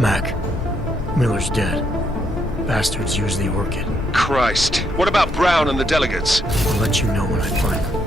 Mac, Miller's dead. Bastards use the orchid. Christ. What about Brown and the delegates? I'll let you know when I find them.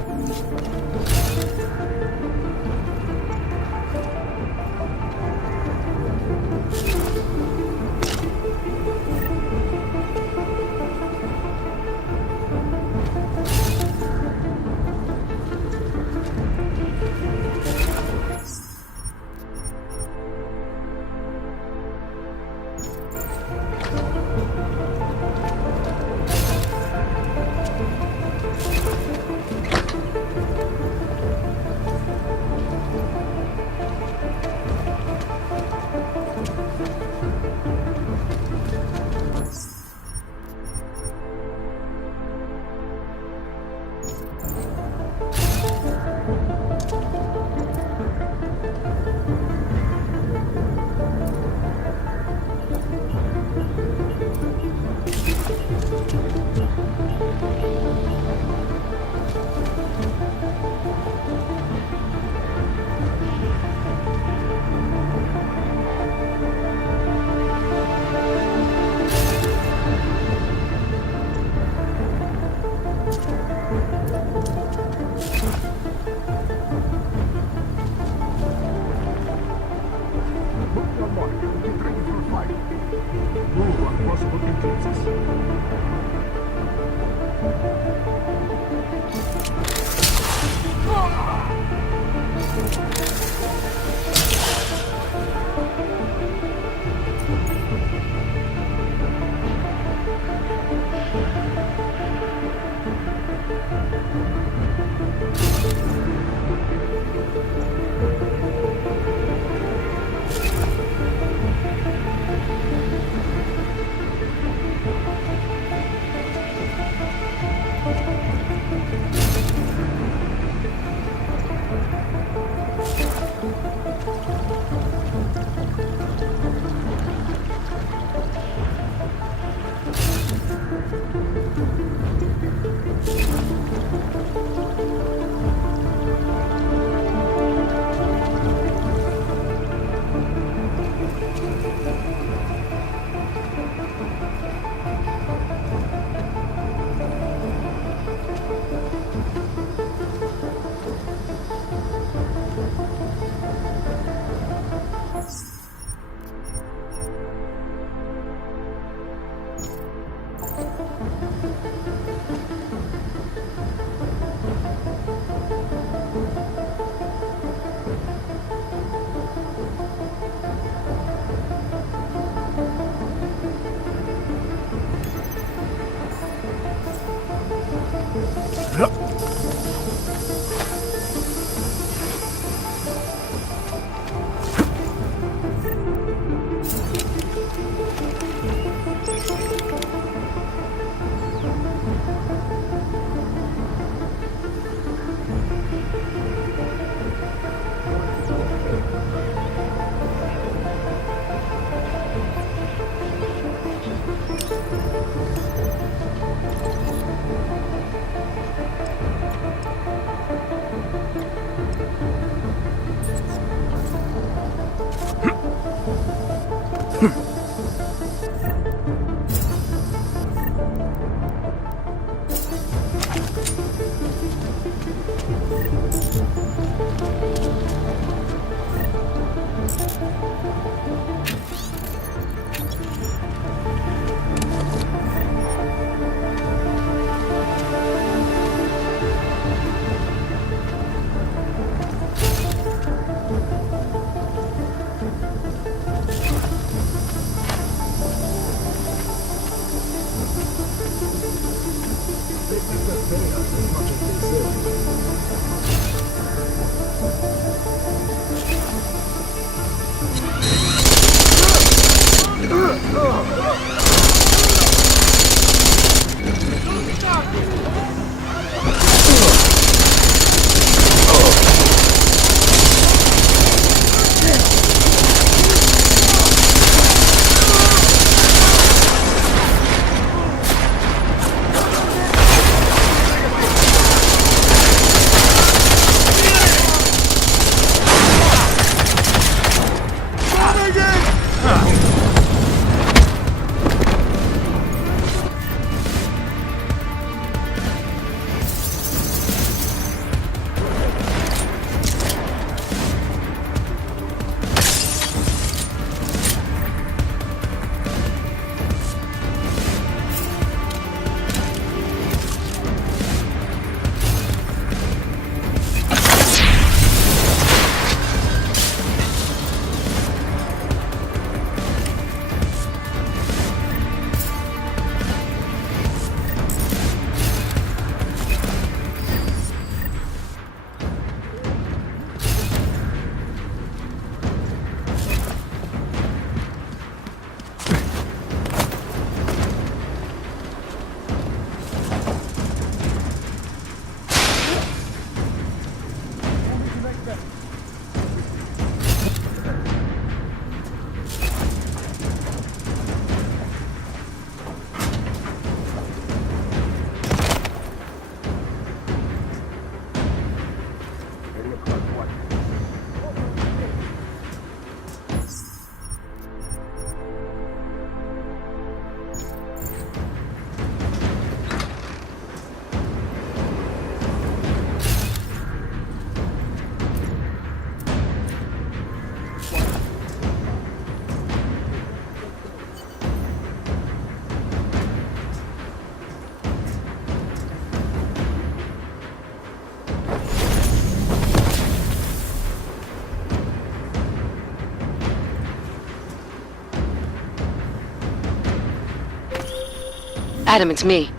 Adam, it's me.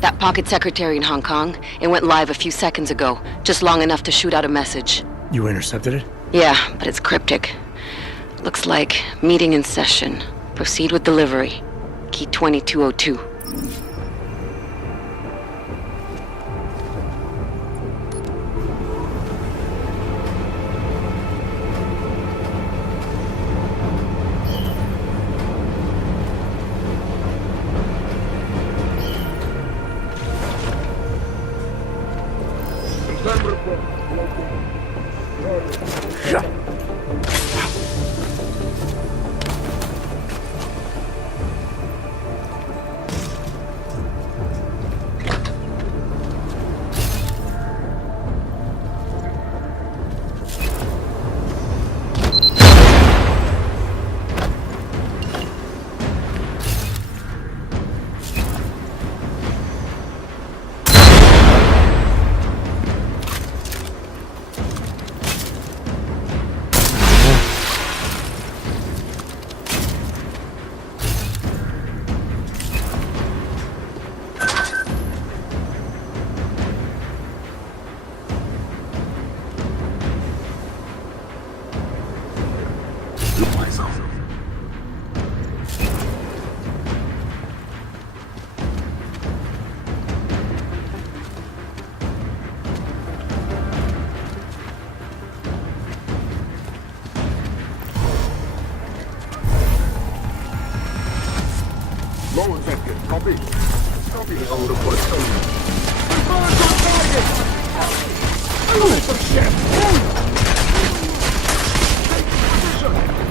That pocket secretary in Hong Kong. It went live a few seconds ago, just long enough to shoot out a message. You intercepted it? Yeah, but it's cryptic. Looks like meeting in session. Proceed with delivery. Key 2202. Low sector, copy. Copy. Hold the position. Reverse on target! Oh, some shit! Take position!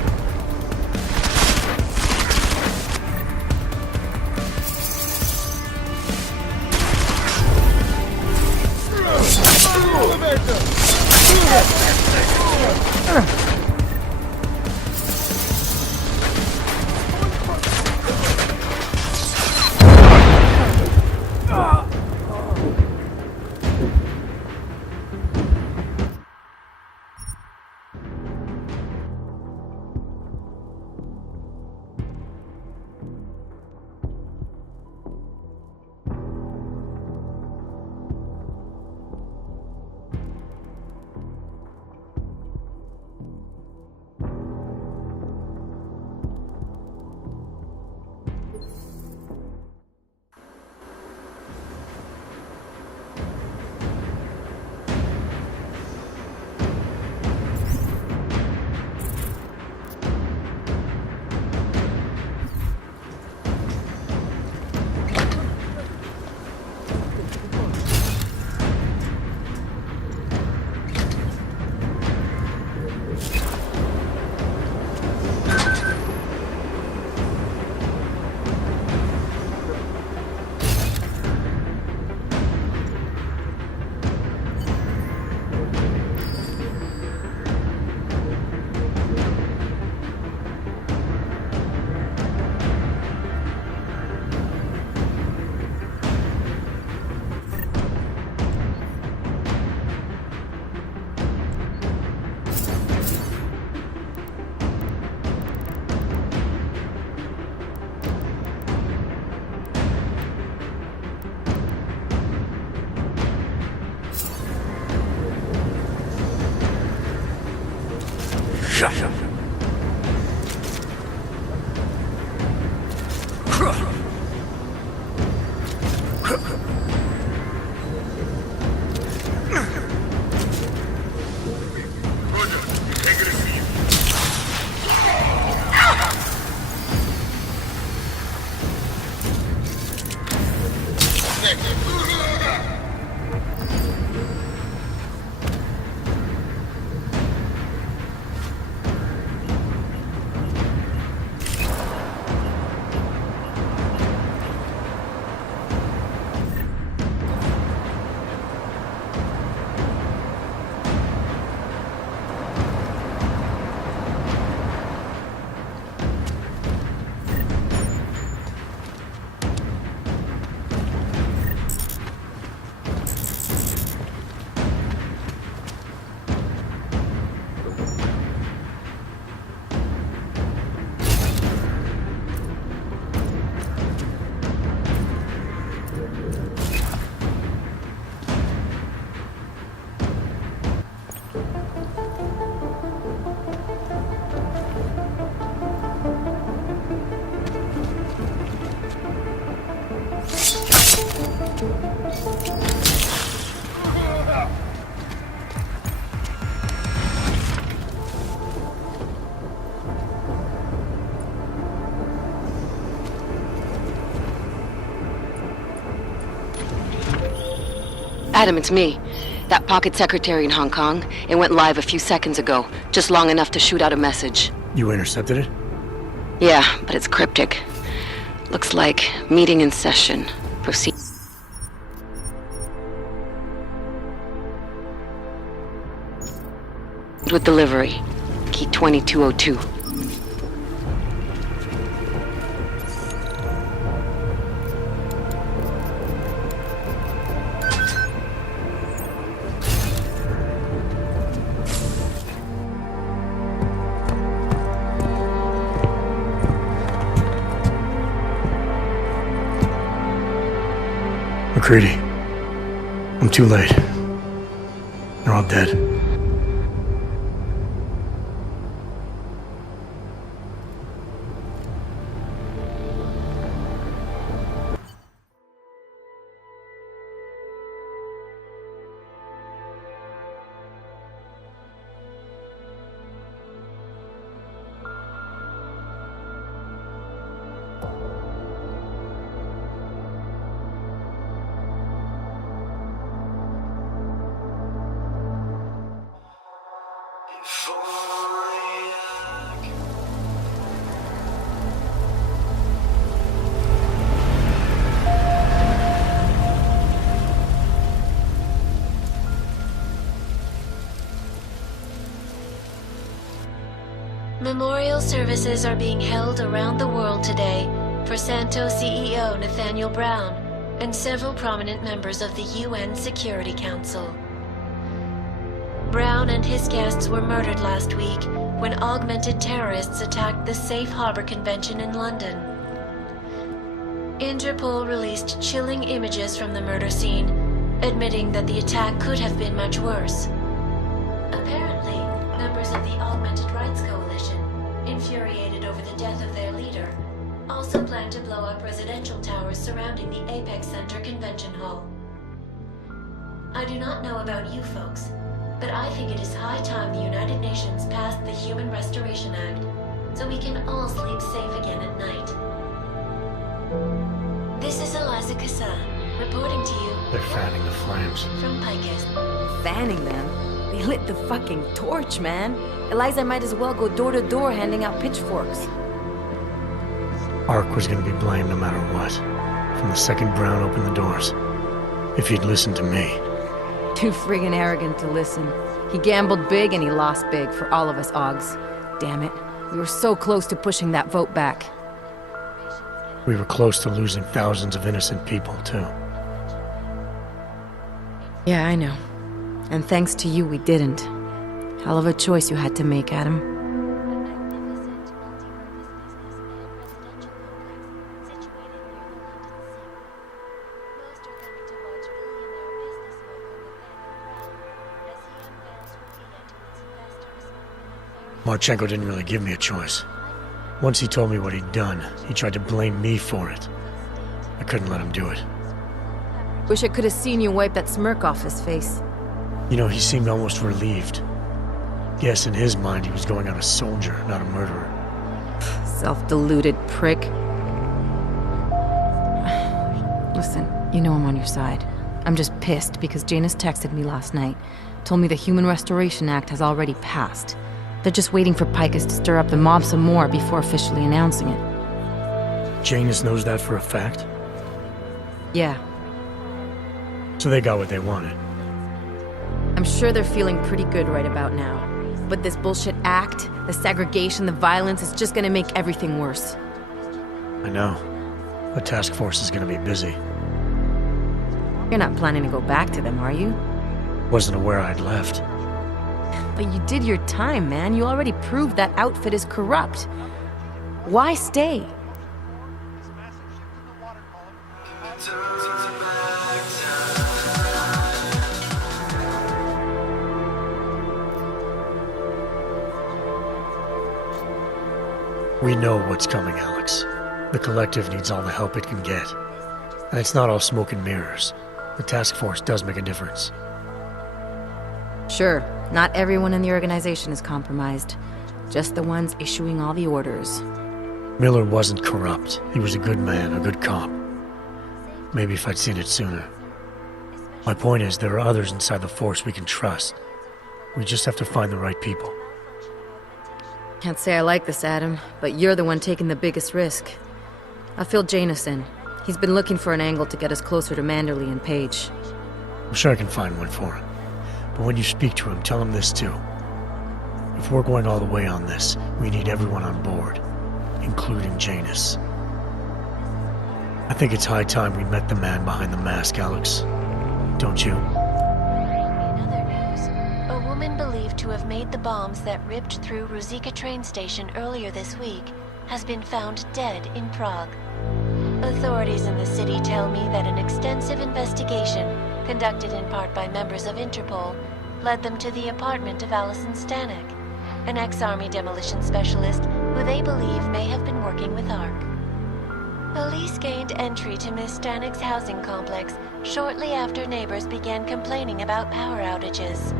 Adam, it's me. That pocket secretary in Hong Kong. It went live a few seconds ago, just long enough to shoot out a message. You intercepted it? Yeah, but it's cryptic. Looks like meeting in session. Proceed with delivery. Key 2202. McCready. I'm too late. They're all dead. Memorial services are being held around the world today for Santos CEO Nathaniel Brown and several prominent members of the UN Security Council. Brown and his guests were murdered last week when augmented terrorists attacked the Safe Harbor Convention in London. Interpol released chilling images from the murder scene, admitting that the attack could have been much worse. Apparently, members of the Augmented Rights Coalition, infuriated over the death of their leader, also plan to blow up residential towers surrounding the Apex Center Convention Hall. I do not know about you folks, but I think it is high time the United Nations passed the Human Restoration Act so we can all sleep safe again at night. This is Eliza Kassan, reporting to you They're fanning the flames. from Picus. Fanning them? They lit the fucking torch, man. Eliza might as well go door to door handing out pitchforks. Ark was gonna be blamed no matter what. From the second Brown opened the doors. If he'd listened to me. Too friggin' arrogant to listen. He gambled big and he lost big for all of us Augs. Damn it. We were so close to pushing that vote back. We were close to losing thousands of innocent people, too. Yeah, I know. And thanks to you, we didn't. Hell of a choice you had to make, Adam. Marchenko didn't really give me a choice. Once he told me what he'd done, he tried to blame me for it. I couldn't let him do it. Wish I could have seen you wipe that smirk off his face. You know, he seemed almost relieved. Guess in his mind he was going out a soldier, not a murderer. Self-deluded prick. Listen, you know I'm on your side. I'm just pissed because Janus texted me last night. Told me the Human Restoration Act has already passed. They're just waiting for Picus to stir up the mob some more before officially announcing it. Janus knows that for a fact? Yeah, So they got what they wanted. I'm sure they're feeling pretty good right about now. But this bullshit act, the segregation, the violence, is just gonna make everything worse. I know. The task force is gonna be busy. You're not planning to go back to them, are you? Wasn't aware I'd left. But you did your time, man. You already proved that outfit is corrupt. Why stay? We know what's coming, Alex. The collective needs all the help it can get. And it's not all smoke and mirrors. The task force does make a difference. Sure, not everyone in the organization is compromised. Just the ones issuing all the orders. Miller wasn't corrupt. He was a good man, a good cop. Maybe if I'd seen it sooner. My point is, there are others inside the Force we can trust. We just have to find the right people. Can't say I like this, Adam, but you're the one taking the biggest risk. I filled Janus in. He's been looking for an angle to get us closer to Manderley and Paige. I'm sure I can find one for him. But when you speak to him, tell him this too. If we're going all the way on this, we need everyone on board, including Janus. I think it's high time we met the man behind the mask, Alex. Don't you? In other news, a woman believed to have made the bombs that ripped through Ruzicka train station earlier this week has been found dead in Prague. Authorities in the city tell me that an extensive investigation, conducted in part by members of Interpol, led them to the apartment of Alison Stanek, an ex-army demolition specialist who they believe may have been working with ARC. Police gained entry to Miss Stanek's housing complex shortly after neighbors began complaining about power outages.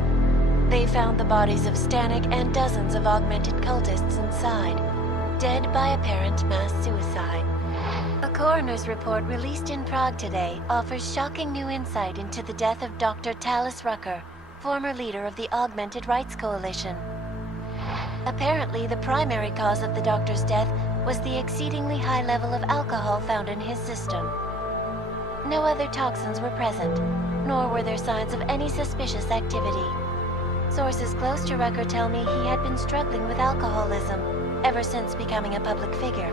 They found the bodies of Stanek and dozens of augmented cultists inside, dead by apparent mass suicide. A coroner's report released in Prague today offers shocking new insight into the death of Dr. Talis Rucker, former leader of the Augmented Rights Coalition. Apparently, the primary cause of the doctor's death was the exceedingly high level of alcohol found in his system. No other toxins were present, nor were there signs of any suspicious activity. Sources close to Rucker tell me he had been struggling with alcoholism ever since becoming a public figure.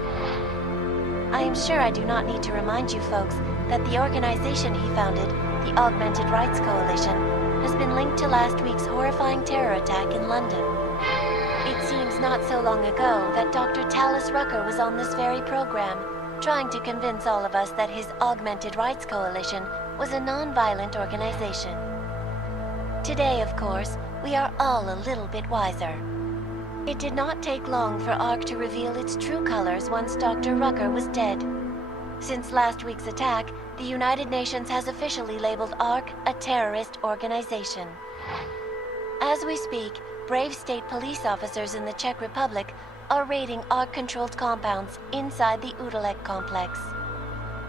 I am sure I do not need to remind you folks that the organization he founded, the Augmented Rights Coalition, has been linked to last week's horrifying terror attack in London. It seems not so long ago that Dr. Talis Rucker was on this very program, trying to convince all of us that his Augmented Rights Coalition was a non-violent organization. Today, of course, we are all a little bit wiser. It did not take long for ARC to reveal its true colors once Dr. Rucker was dead. Since last week's attack, the United Nations has officially labeled ARC a terrorist organization. As we speak, brave state police officers in the Czech Republic are raiding ARC-controlled compounds inside the Udalek complex.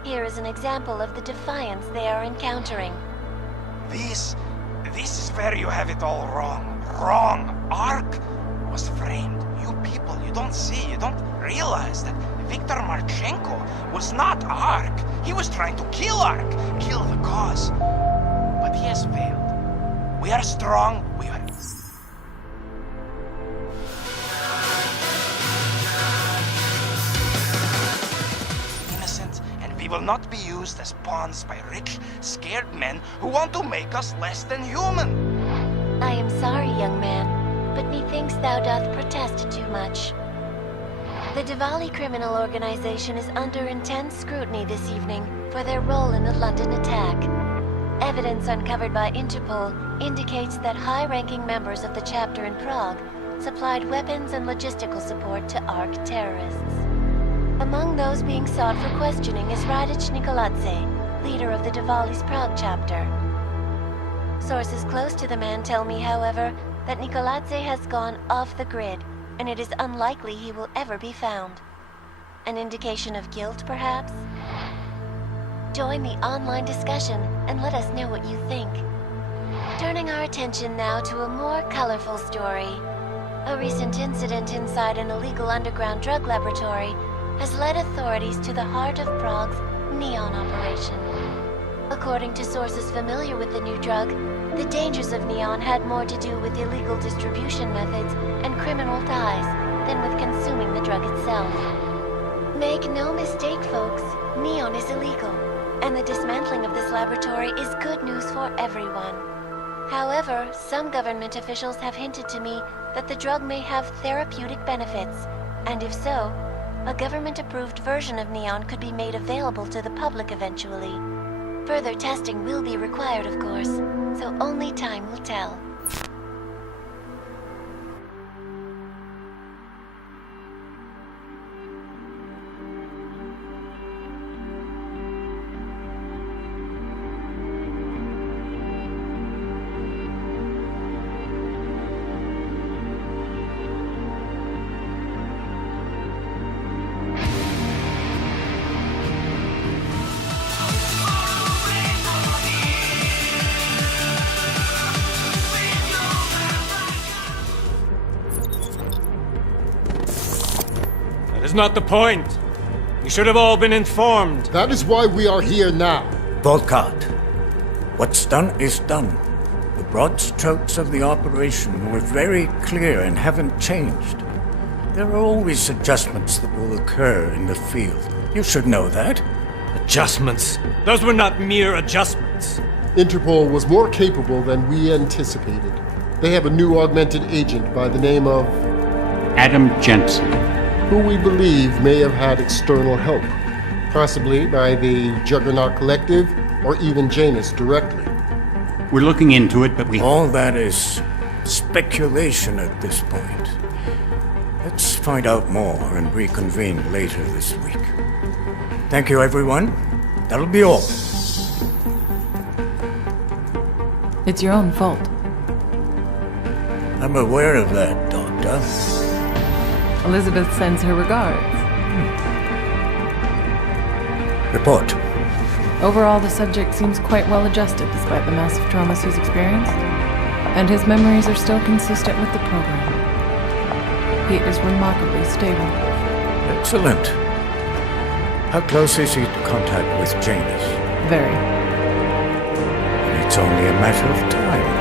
Here is an example of the defiance they are encountering. This is where you have it all wrong. Wrong. ARC was framed. You people, you don't see, you don't realize that Viktor Marchenko was not ARC. He was trying to kill ARC, kill the cause. But he has failed. We are strong, we are... innocent, and we will not be used as pawns by rich, scared men who want to make us less than human. I am sorry, young man, but methinks thou doth protest too much. The Diwali criminal organization is under intense scrutiny this evening for their role in the London attack. Evidence uncovered by Interpol indicates that high-ranking members of the chapter in Prague supplied weapons and logistical support to ARC terrorists. Among those being sought for questioning is Radic Nikoladze, leader of the Diwali's Prague chapter. Sources close to the man tell me, however, that Nikoladze has gone off the grid, and it is unlikely he will ever be found. An indication of guilt, perhaps? Join the online discussion and let us know what you think. Turning our attention now to a more colorful story. A recent incident inside an illegal underground drug laboratory has led authorities to the heart of Prague's Neon operation. According to sources familiar with the new drug, the dangers of Neon had more to do with illegal distribution methods and criminal ties than with consuming the drug itself. Make no mistake, folks, Neon is illegal, and the dismantling of this laboratory is good news for everyone. However, some government officials have hinted to me that the drug may have therapeutic benefits, and if so, a government-approved version of Neon could be made available to the public eventually. Further testing will be required, of course, so only time will tell. That's not the point. You should have all been informed. That is why we are here now. Volkart, what's done is done. The broad strokes of the operation were very clear and haven't changed. There are always adjustments that will occur in the field. You should know that. Adjustments? Those were not mere adjustments. Interpol was more capable than we anticipated. They have a new augmented agent by the name of Adam Jensen, who we believe may have had external help, possibly by the Juggernaut Collective or even Janus directly. we're looking into it, but we... All that is speculation at this point. Let's find out more and reconvene later this week. Thank you, everyone. That'll be all. It's your own fault. I'm aware of that, Doctor. Elizabeth sends her regards. Report. Overall, the subject seems quite well adjusted despite the massive traumas he's experienced, and his memories are still consistent with the program. He is remarkably stable. Excellent. How close is he to contact with Janus? Very. It's only a matter of time.